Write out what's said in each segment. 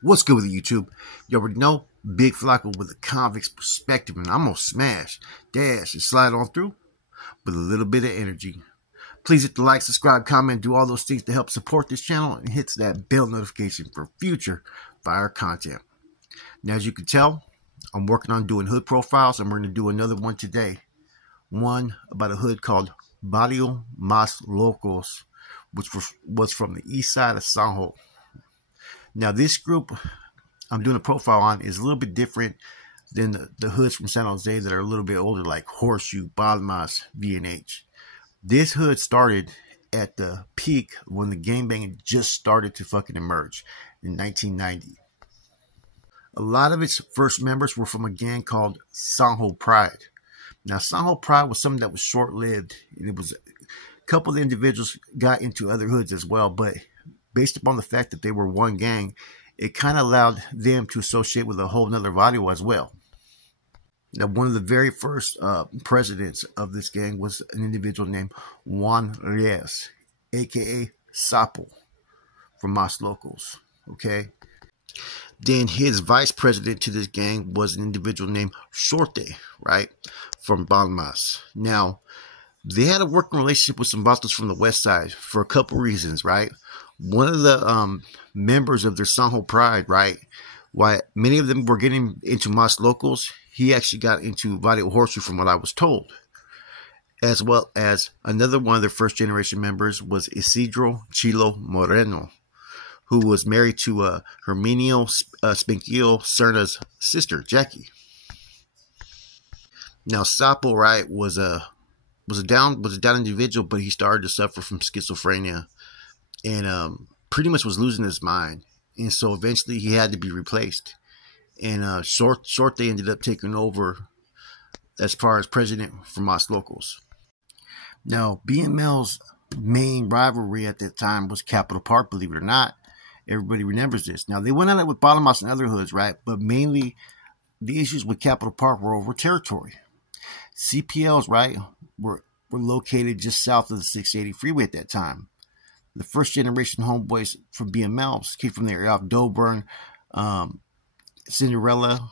What's good with YouTube? You already know, Big Flacco with a convict's perspective, and I'm gonna smash, dash, and slide on through with a little bit of energy. Please hit the like, subscribe, comment, do all those things to help support this channel, and hit that bell notification for future fire content. Now, as you can tell, I'm working on doing hood profiles, and we're gonna do another one today. One about a hood called Barrio Mas Locos, which was from the east side of San Jose. Now, this group I'm doing a profile on is a little bit different than the hoods from San Jose that are a little bit older, like Horseshoe, Balmas, V&H. This hood started at the peak when the gangbanging just started to fucking emerge in 1990. A lot of its first members were from a gang called San Jose Pride. Now, San Jose Pride was something that was short-lived, and it was a couple of individuals got into other hoods as well, but based upon the fact that they were one gang, it kind of allowed them to associate with a whole nother barrio as well. Now, one of the very first presidents of this gang was an individual named Juan Reyes, a.k.a. Sapo, from Mas Locos, okay? Then his vice president to this gang was an individual named Sorte, right, from Balmas. Now, they had a working relationship with some vatos from the west side for a couple reasons, right? One of the members of their San Jose Pride, right, why many of them were getting into Mas Locos, he actually got into Barrio Horseshoe from what I was told. As well as another one of their first generation members was Isidro Chilo Moreno, who was married to Herminio Spinkio Serna's sister, Jackie. Now, Sapo, right, was a down individual, but he started to suffer from schizophrenia and pretty much was losing his mind. And so eventually he had to be replaced. And Sorte ended up taking over as far as president for Mas Locos. Now, BML's main rivalry at that time was Capital Park, believe it or not. Everybody remembers this. Now, they went at it with Balmas and other hoods, right? But mainly the issues with Capital Park were over territory. CPLs, right, were located just south of the 680 freeway at that time. The first generation homeboys from BMLs came from the area off Doburn, Cinderella.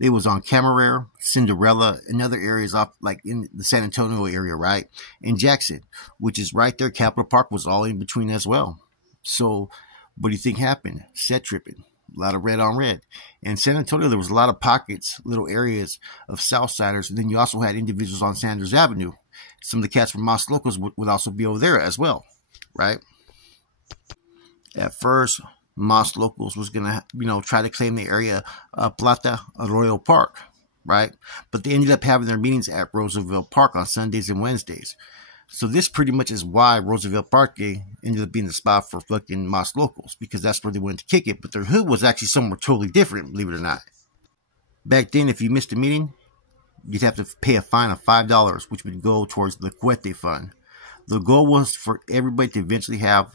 They was on Camarera, Cinderella, and other areas off like in the San Antonio area, right? And Jackson, which is right there. Capital Park was all in between as well. So what do you think happened? Set tripping. A lot of red on red. And San Antonio, there was a lot of pockets, little areas of Southsiders. And then you also had individuals on Sanders Avenue. Some of the cats from Mas Locos would also be over there as well, right? At first, Mas Locos was going to, try to claim the area Plata Arroyo Park, right? But they ended up having their meetings at Roosevelt Park on Sundays and Wednesdays. So this pretty much is why Roosevelt Park ended up being the spot for fucking Mas Locos, because that's where they wanted to kick it. But their hood was actually somewhere totally different, believe it or not. Back then, if you missed a meeting, you'd have to pay a fine of $5, which would go towards the Cuete Fund. The goal was for everybody to eventually have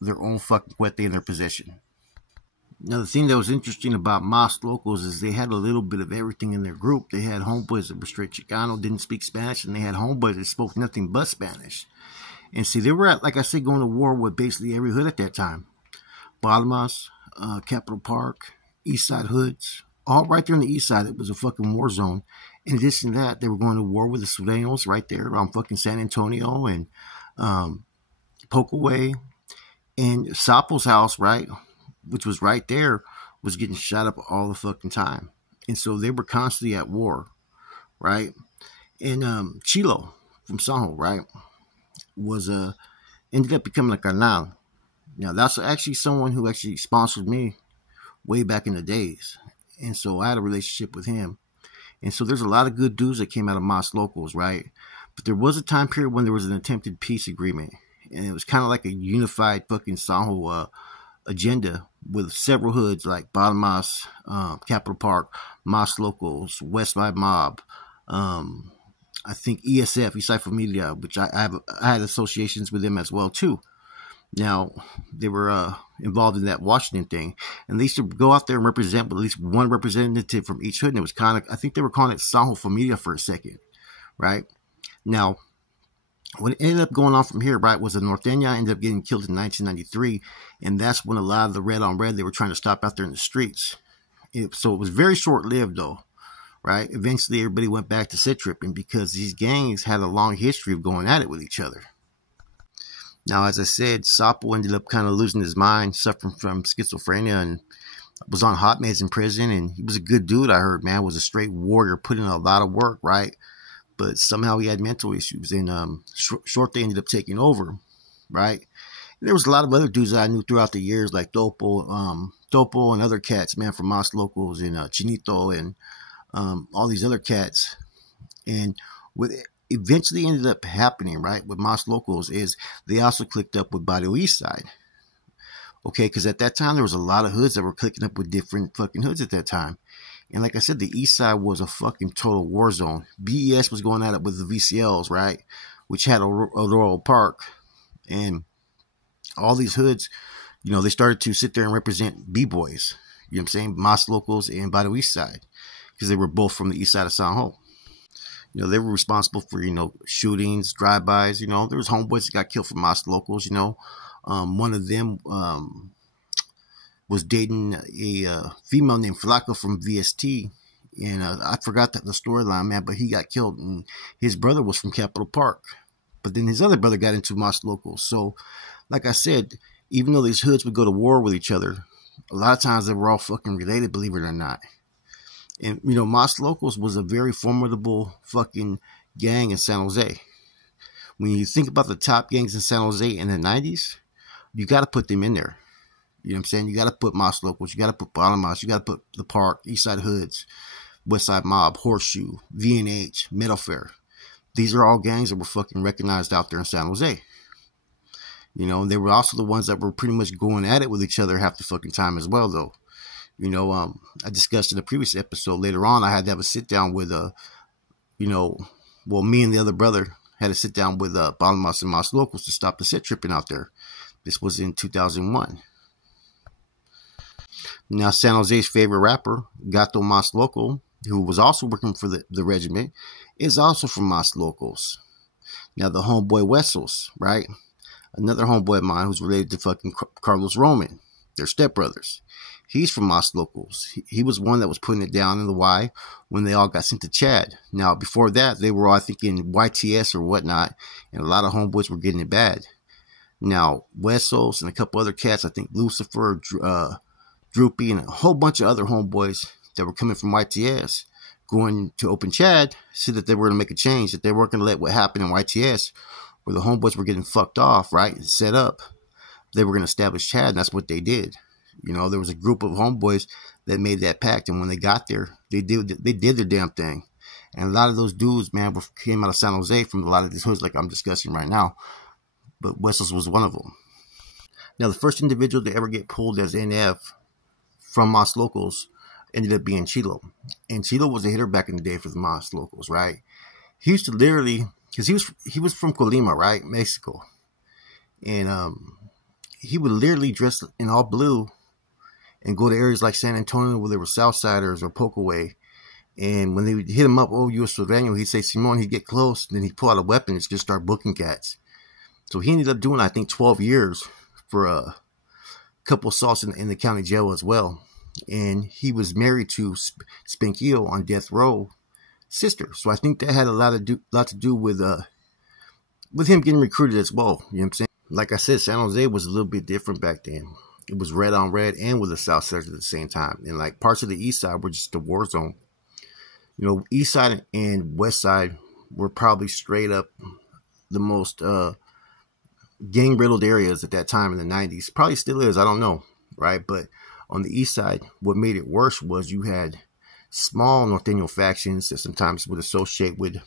their own fucking Cuete in their possession. Now, the thing that was interesting about Mas Locos is they had a little bit of everything in their group. They had homeboys that were straight Chicano, didn't speak Spanish, and they had homeboys that spoke nothing but Spanish. And see, they were, like I said, going to war with basically every hood at that time. Balmas, Capital Park, East Side hoods, all right there on the East Side. It was a fucking war zone. In addition to that, they were going to war with the Sureños right there around fucking San Antonio and Pokeway. And Sapo's house, right, which was right there, was getting shot up all the fucking time. And so they were constantly at war, right? And Chilo from San Jose, right, was ended up becoming a carnal. Now, that's actually someone who actually sponsored me way back in the days. And so I had a relationship with him. And so there's a lot of good dudes that came out of Mas Locos, right? But there was a time period when there was an attempted peace agreement. And it was kind of like a unified fucking San Jose agenda with several hoods like Balmas, Capital Park, Mas Locos, West Side Mob, I think ESF, Eastside Familia, which I had associations with them as well too. Now, they were involved in that Washington thing, and they used to go out there and represent with at least one representative from each hood, and it was kind of, I think they were calling it San Jose Familia for a second, right? Now, What ended up going on from here, right, was a Norteno ended up getting killed in 1993, and that's when a lot of the red on red they were trying to stop out there in the streets. So it was very short lived, though, right? Eventually, everybody went back to sit tripping because these gangs had a long history of going at it with each other. Now, as I said, Sapo ended up kind of losing his mind, suffering from schizophrenia, and was on hot meds in prison. And he was a good dude, I heard, man. Was a straight warrior, put in a lot of work, right? But somehow he had mental issues, and short they ended up taking over, right? And there was a lot of other dudes that I knew throughout the years, like Topo and other cats, man, from Mas Locos and Chinito and all these other cats. And what eventually ended up happening, right, with Mas Locos is they also clicked up with Barrio East Side. Okay, because at that time there was a lot of hoods that were clicking up with different fucking hoods at that time. And like I said, the East Side was a fucking total war zone. BES was going at it with the VCLs, right, which had a Royal Park. And all these hoods, you know, they started to sit there and represent B-boys. You know what I'm saying? Mas Locos and Barrio East Side. Because they were both from the east side of San Ho. You know, they were responsible for, you know, shootings, drive-bys. You know, there was homeboys that got killed from Mas Locos, you know. One of them was dating a female named Flaco from VST. And I forgot the storyline, man, but he got killed. And his brother was from Capitol Park. But then his other brother got into Mas Locos. So, like I said, even though these hoods would go to war with each other, a lot of times they were all fucking related, believe it or not. And, you know, Mas Locos was a very formidable fucking gang in San Jose. When you think about the top gangs in San Jose in the 90s, you got to put them in there. You know what I'm saying? You got to put Mas Locos, you got to put Palomas, you got to put the Park, Eastside Hoods, Westside Mob, Horseshoe, V&H, Metal Fair. These are all gangs that were fucking recognized out there in San Jose. You know, and they were also the ones that were pretty much going at it with each other half the fucking time as well, though. You know, I discussed in a previous episode later on, I had to have a sit down with, you know, well, me and the other brother had to sit down with Palomas and Mas Locos to stop the sit tripping out there. This was in 2001. Now, San Jose's favorite rapper, Gato Mas Loco, who was also working for the regiment, is also from Mas Locos. Now, the homeboy Wessels, right? Another homeboy of mine who's related to fucking Carlos Roman. They're stepbrothers. He's from Mas Locos. He was one that was putting it down in the Y when they all got sent to Chad. Now, before that, they were all, I think, in YTS or whatnot, and a lot of homeboys were getting it bad. Now, Wessos and a couple other cats, I think Lucifer, Droopy, and a whole bunch of other homeboys that were coming from YTS going to Open Chad said that they were going to make a change, that they weren't going to let what happened in YTS, where the homeboys were getting fucked off, right, and set up. They were going to establish Chad, and that's what they did. You know, there was a group of homeboys that made that pact, and when they got there, they did their damn thing. And a lot of those dudes, man, came out of San Jose from a lot of these hoods like I'm discussing right now. But Wessels was one of them. Now, the first individual to ever get pulled as NF from Mas Locos ended up being Chilo. And Chilo was a hitter back in the day for the Mas Locos, right? He used to literally, because he was from Colima, right? Mexico. And he would literally dress in all blue and go to areas like San Antonio where there were Southsiders or Pokeway. And when they would hit him up, oh, you're Sureño, he'd say, Simon, he'd get close, and then he'd pull out a weapon and just start booking cats. So he ended up doing, I think, 12 years for a couple assaults in the county jail as well. And he was married to Spankio on death row sister. So I think that had a lot to do with him getting recruited as well. You know what I'm saying? Like I said, San Jose was a little bit different back then. It was red on red and with the South Side at the same time. And like parts of the East Side were just a war zone. You know, East Side and West Side were probably straight up the most gang-riddled areas at that time in the 90s. Probably still is, I don't know, right? But on the East Side, what made it worse was you had small Norteno factions that sometimes would associate with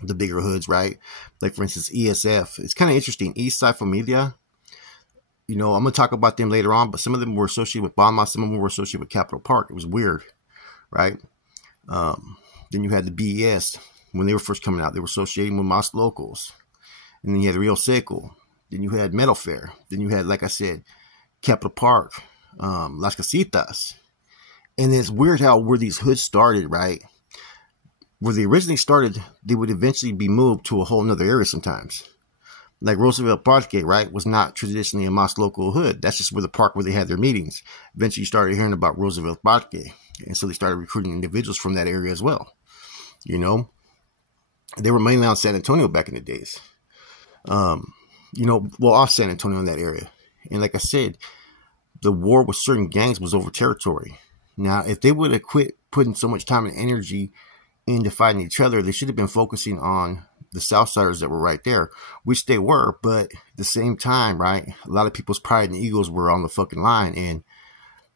the bigger hoods, right? Like, for instance, ESF. It's kind of interesting. East Side Familia, you know, I'm going to talk about them later on, but some of them were associated with Bama, some of them were associated with Capitol Park. It was weird, right? Then you had the BES. When they were first coming out, they were associating with Mas Locos. And then you had Rio Seco. Then you had Metal Fair. Then you had, like I said, Capitol Park, Las Casitas. And it's weird how where these hoods started, right? Where they originally started, they would eventually be moved to a whole nother area sometimes. Like Roosevelt Parkgate, right, was not traditionally a Mas Loco hood. That's just where the park where they had their meetings. Eventually, you started hearing about Roosevelt Parkgate, and so they started recruiting individuals from that area as well. You know, they were mainly on San Antonio back in the days. Off San Antonio in that area. And like I said, the war with certain gangs was over territory. Now, if they would have quit putting so much time and energy into fighting each other, they should have been focusing on the Southsiders that were right there, which they were, but at the same time, right, a lot of people's pride and egos were on the fucking line, and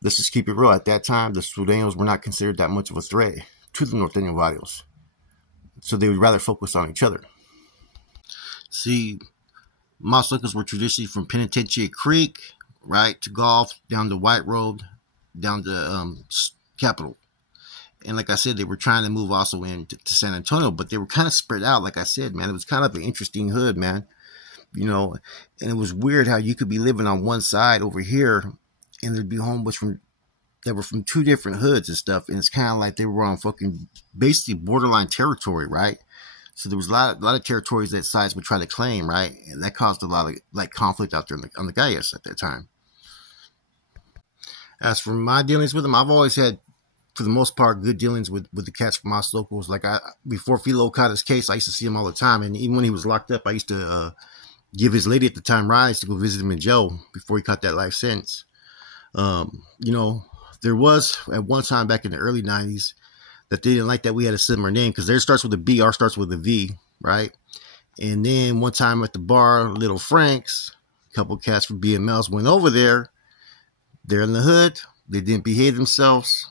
let's just keep it real. At that time, the Sureños were not considered that much of a threat to the Norteno Barrios, so they would rather focus on each other. See, Mas Locos were traditionally from Penitentiary Creek, right, to Golf, down to White Road, down to Capitol. And like I said, they were trying to move also into San Antonio, but they were kind of spread out. Like I said, man, it was kind of an interesting hood, man. You know, and it was weird how you could be living on one side over here, and there'd be homeless that were from two different hoods and stuff. And it's kind of like they were on fucking basically borderline territory, right? So there was a lot of territories that sides would try to claim, right? And that caused a lot of like conflict out there on the Galles at that time. As for my dealings with them, I've always had, for the most part, good dealings with the cats from Mas Locos. Like before Philo caught his case, I used to see him all the time, and even when he was locked up, I used to give his lady at the time rides to go visit him in jail before he caught that life sentence. There was at one time back in the early '90s that they didn't like that we had a similar name because theirs starts with a B, ours starts with a V, right? And then one time at the bar, Little Frank's, a couple of cats from BMLs went over there. They're in the hood. They didn't behave themselves.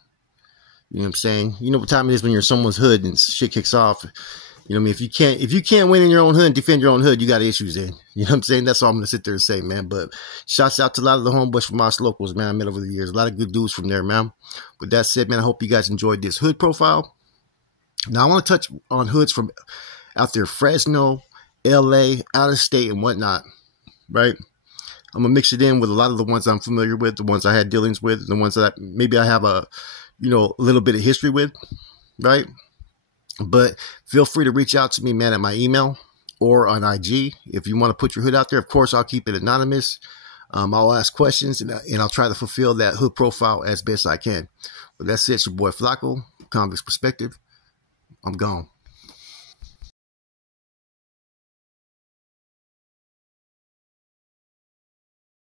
You know what I'm saying? You know what time it is when you're in someone's hood and shit kicks off. You know what I mean? If you can't win in your own hood and defend your own hood, you got issues then. You know what I'm saying? That's all I'm going to sit there and say, man. But shouts out to a lot of the homeboys from Mas Locos, man, I met over the years. A lot of good dudes from there, man. With that said, man, I hope you guys enjoyed this hood profile. Now, I want to touch on hoods from out there, Fresno, LA, out of state, and whatnot, right? I'm going to mix it in with a lot of the ones I'm familiar with, the ones I had dealings with, the ones that maybe I have a little bit of history with, right? But feel free to reach out to me, man, at my email or on IG. If you want to put your hood out there, of course, I'll keep it anonymous. I'll ask questions, and I'll try to fulfill that hood profile as best I can. But that's it. It's your boy Flacco, Convict's Perspective. I'm gone.